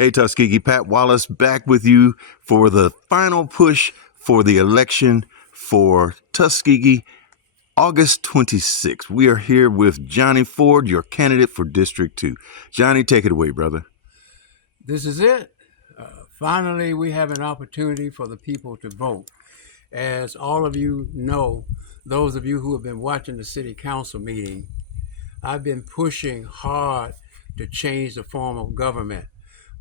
Hey, Tuskegee, Pat Wallace back with you for the final push for the election for Tuskegee, August 26th. We are here with Johnny Ford, your candidate for District 2. Johnny, take it away, brother. This is it. Finally, we have an opportunity for the people to vote. As all of you know, those of you who have been watching the city council meeting, I've been pushing hard to change the form of government.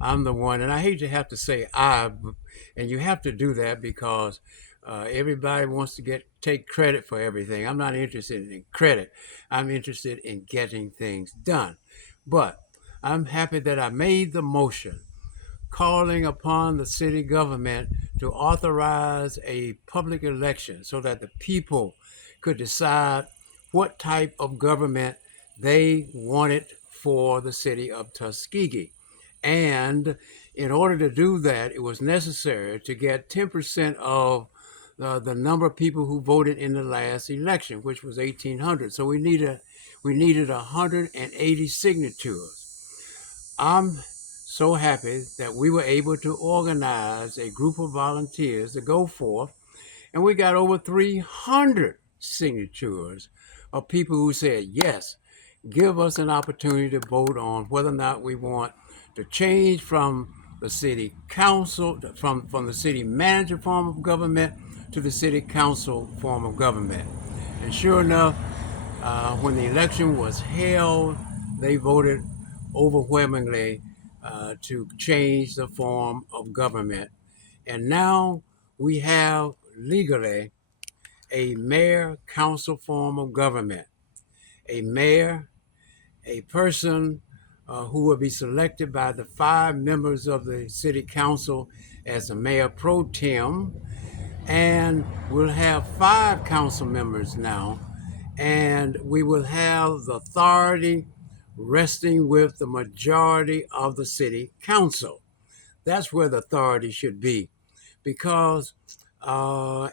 I'm the one, and I hate to have to say and you have to do that because everybody wants to take credit for everything. I'm not interested in credit. I'm interested in getting things done. But I'm happy that I made the motion calling upon the city government to authorize a public election so that the people could decide what type of government they wanted for the city of Tuskegee. And in order to do that, it was necessary to get 10% of the number of people who voted in the last election, which was 1,800. So we needed 180 signatures. I'm so happy that we were able to organize a group of volunteers to go forth, and we got over 300 signatures of people who said, yes, give us an opportunity to vote on whether or not we want to change from the city council, from the city manager form of government to the city council form of government. And sure enough, when the election was held, they voted overwhelmingly to change the form of government. And now we have legally a mayor council form of government. A mayor, a person who will be selected by the 5 members of the city council as the mayor pro tem, and we'll have 5 council members now, and we will have the authority resting with the majority of the city council. That's where the authority should be, because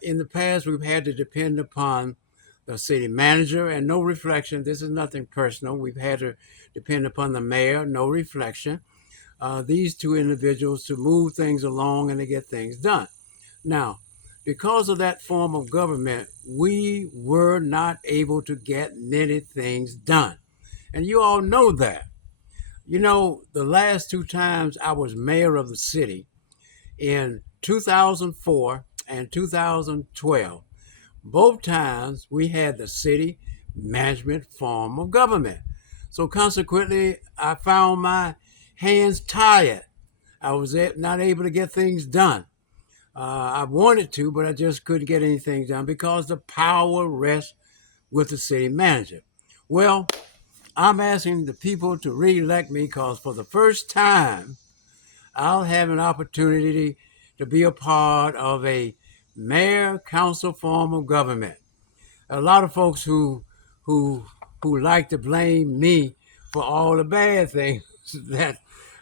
in the past we've had to depend upon the city manager, and no reflection. This is nothing personal. We've had to depend upon the mayor, no reflection. These 2 individuals to move things along and to get things done. Now, because of that form of government, we were not able to get many things done. And you all know that. You know, the last 2 times I was mayor of the city, in 2004 and 2012, both times we had the city management form of government. So consequently, I found my hands tired. I was not able to get things done. I wanted to, but I just couldn't get anything done because the power rests with the city manager. Well, I'm asking the people to re-elect me because for the first time, I'll have an opportunity to be a part of a mayor council form of government. A lot of folks who like to blame me for all the bad things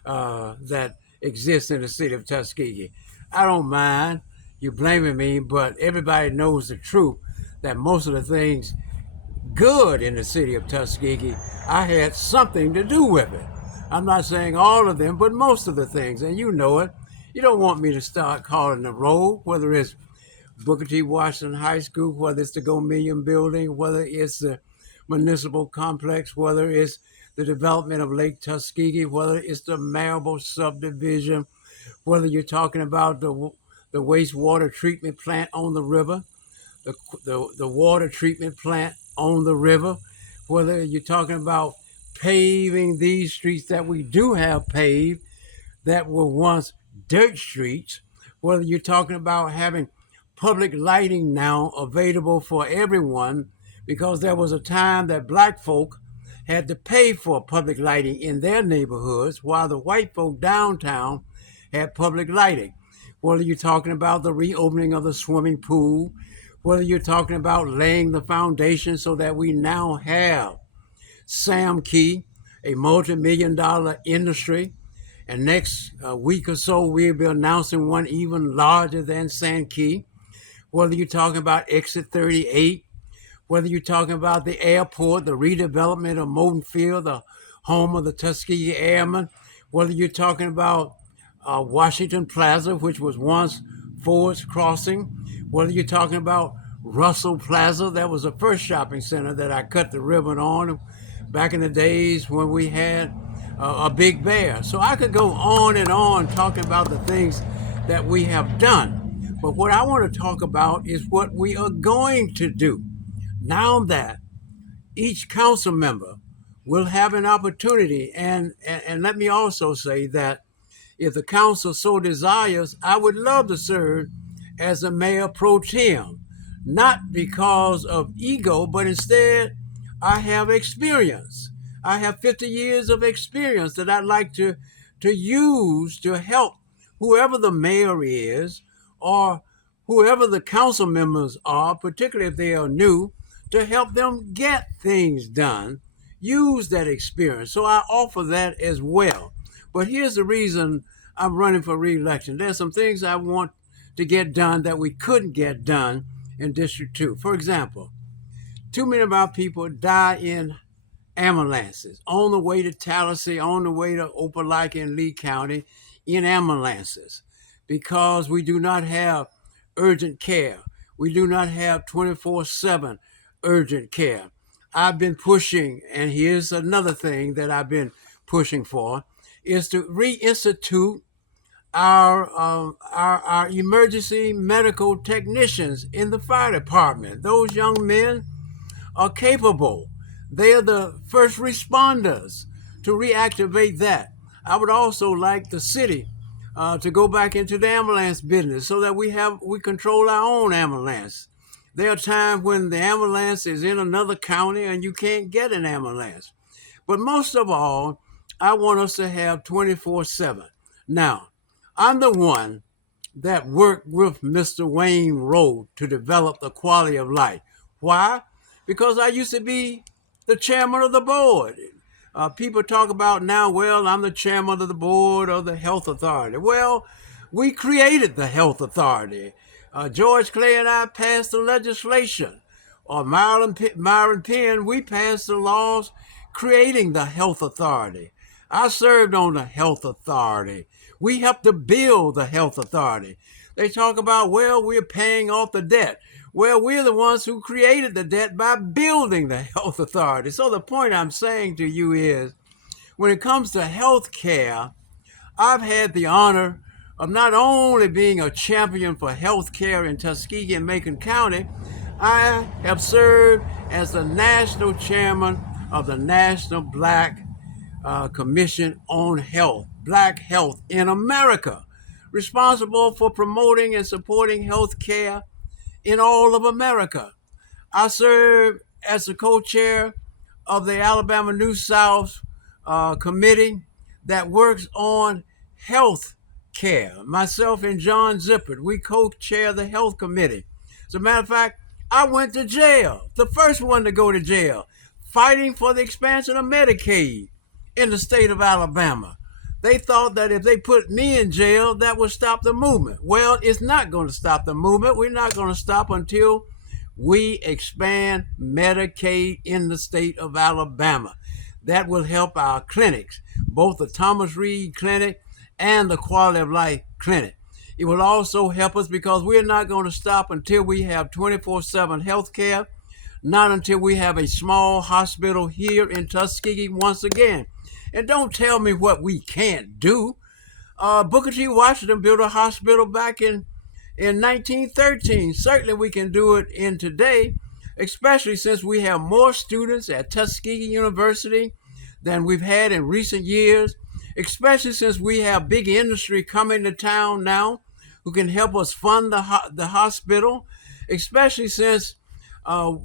that exist in the city of Tuskegee. I don't mind you blaming me, but everybody knows the truth that most of the things good in the city of Tuskegee, I had something to do with it. I'm not saying all of them, but most of the things, and you know it. You don't want me to start calling the roll, whether it's Booker T. Washington High School, whether it's the Go Million building, whether it's the municipal complex, whether it's the development of Lake Tuskegee, whether it's the Marable subdivision, whether you're talking about the wastewater treatment plant on the river, the water treatment plant on the river, whether you're talking about paving these streets that we do have paved that were once dirt streets, whether you're talking about having public lighting now available for everyone, because there was a time that black folk had to pay for public lighting in their neighborhoods while the white folk downtown had public lighting. Whether you're talking about the reopening of the swimming pool, whether you're talking about laying the foundation so that we now have Sam Key, a multi-million-dollar industry, and next week or so we'll be announcing one even larger than Sam Key. Whether you're talking about Exit 38, whether you're talking about the airport, the redevelopment of Moulton Field, the home of the Tuskegee Airmen, whether you're talking about Washington Plaza, which was once Ford's Crossing, whether you're talking about Russell Plaza, that was the first shopping center that I cut the ribbon on back in the days when we had a Big Bear. So I could go on and on talking about the things that we have done. But what I want to talk about is what we are going to do. Now that each council member will have an opportunity, and let me also say that if the council so desires, I would love to serve as a mayor pro tem, not because of ego, but instead I have experience. I have 50 years of experience that I'd like to use to help whoever the mayor is or whoever the council members are, particularly if they are new, to help them get things done. Use that experience. So I offer that as well. But here's the reason I'm running for re-election. There's some things I want to get done that we couldn't get done in District 2. For example, too many of our people die in ambulances, on the way to Tallahassee, on the way to Opelika and Lee County, in ambulances, because we do not have urgent care. We do not have 24/7 urgent care. I've been pushing, and here's another thing that I've been pushing for, is to reinstitute our emergency medical technicians in the fire department. Those young men are capable. They are the first responders. To reactivate that, I would also like the city to go back into the ambulance business so that we control our own ambulance. There are times when the ambulance is in another county and you can't get an ambulance. But most of all, I want us to have 24/7. Now, I'm the one that worked with Mr. Wayne Rowe to develop the quality of life. Why? Because I used to be the chairman of the board. People talk about now, well, I'm the chairman of the board of the health authority. Well, we created the health authority. George Clay and I passed the legislation. Or Myron Penn, we passed the laws creating the health authority. I served on the health authority. We helped to build the health authority. They talk about, well, we're paying off the debt. Well, we're the ones who created the debt by building the health authority. So the point I'm saying to you is, when it comes to health care, I've had the honor of not only being a champion for health care in Tuskegee and Macon County, I have served as the national chairman of the National Black Commission on Health, Black Health in America, responsible for promoting and supporting health care in all of America. I serve as the co-chair of the Alabama New South committee that works on health care. Myself and John Zippert, we co-chair the health committee. As a matter of fact, I went to jail, the first one to go to jail, fighting for the expansion of Medicaid in the state of Alabama. They thought that if they put me in jail, that would stop the movement. Well, it's not going to stop the movement. We're not going to stop until we expand Medicaid in the state of Alabama. That will help our clinics, both the Thomas Reed Clinic and the Quality of Life Clinic. It will also help us because we're not going to stop until we have 24/7 health care, not until we have a small hospital here in Tuskegee once again. And don't tell me what we can't do. Booker T. Washington built a hospital back in 1913. Certainly we can do it in today, especially since we have more students at Tuskegee University than we've had in recent years, especially since we have big industry coming to town now who can help us fund the hospital, especially since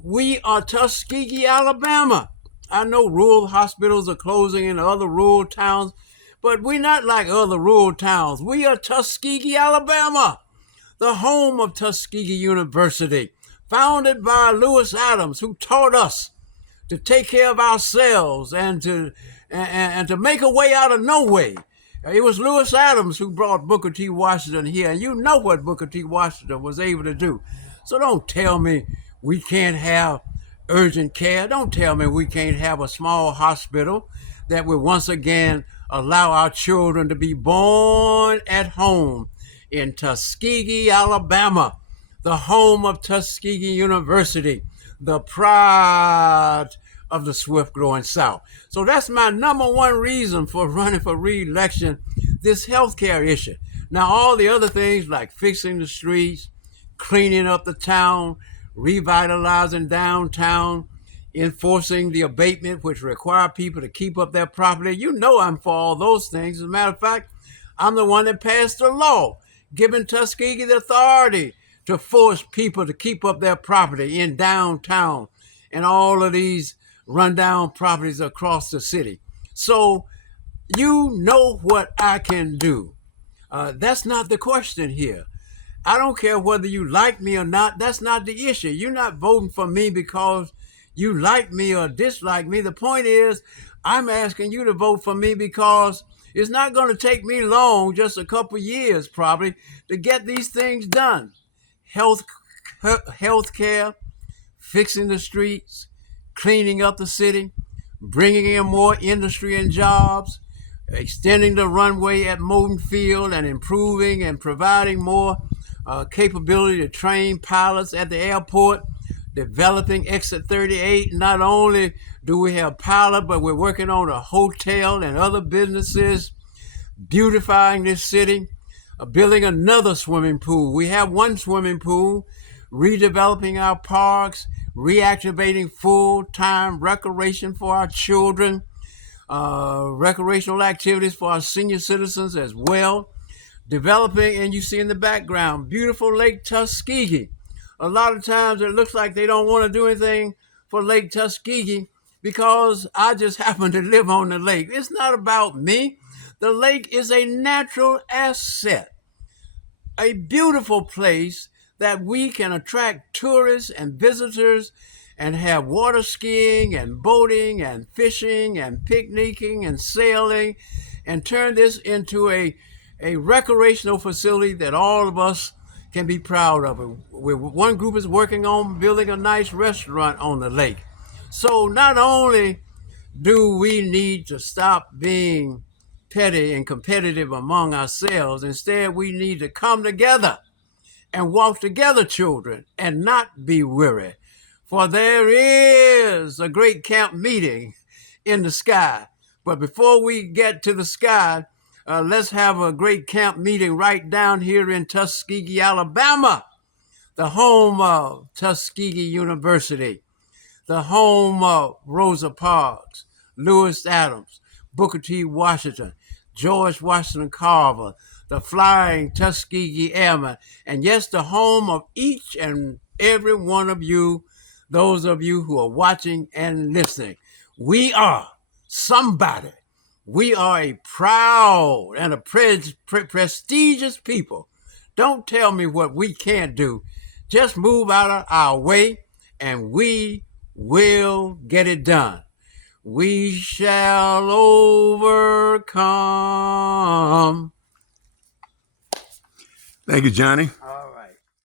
we are Tuskegee, Alabama. I know rural hospitals are closing in other rural towns, but we're not like other rural towns. We are Tuskegee, Alabama, the home of Tuskegee University, founded by Lewis Adams, who taught us to take care of ourselves and to make a way out of no way. It was Lewis Adams who brought Booker T. Washington here, and you know what Booker T. Washington was able to do. So don't tell me we can't have urgent care. Don't tell me we can't have a small hospital that will once again allow our children to be born at home in Tuskegee, Alabama, the home of Tuskegee University, the pride of the swift growing South. So that's my number one reason for running for re-election, this healthcare issue. Now, all the other things like fixing the streets, cleaning up the town, revitalizing downtown, enforcing the abatement, which require people to keep up their property. You know I'm for all those things. As a matter of fact, I'm the one that passed the law giving Tuskegee the authority to force people to keep up their property in downtown and all of these rundown properties across the city. So you know what I can do. That's not the question here. I don't care whether you like me or not. That's not the issue. You're not voting for me because you like me or dislike me. The point is, I'm asking you to vote for me because it's not going to take me long, just a couple years probably, to get these things done. Health care, fixing the streets, cleaning up the city, bringing in more industry and jobs, extending the runway at Moton Field and improving and providing more capability to train pilots at the airport, developing Exit 38. Not only do we have pilot, but we're working on a hotel and other businesses, beautifying this city, building another swimming pool. We have one swimming pool, redeveloping our parks, reactivating full-time recreation for our children, recreational activities for our senior citizens as well. Developing, and you see in the background, beautiful Lake Tuskegee. A lot of times it looks like they don't want to do anything for Lake Tuskegee because I just happen to live on the lake. It's not about me. The lake is a natural asset, a beautiful place that we can attract tourists and visitors and have water skiing and boating and fishing and picnicking and sailing and turn this into a recreational facility that all of us can be proud of. One group is working on building a nice restaurant on the lake. So not only do we need to stop being petty and competitive among ourselves, instead we need to come together and walk together, children, and not be weary. For there is a great camp meeting in the sky. But before we get to the sky, let's have a great camp meeting right down here in Tuskegee, Alabama, the home of Tuskegee University, the home of Rosa Parks, Lewis Adams, Booker T. Washington, George Washington Carver, the Flying Tuskegee Airmen, and yes, the home of each and every one of you, those of you who are watching and listening. We are somebody. We are a proud and a prestigious people. Don't tell me what we can't do. Just move out of our way and we will get it done. We shall overcome. Thank you, Johnny.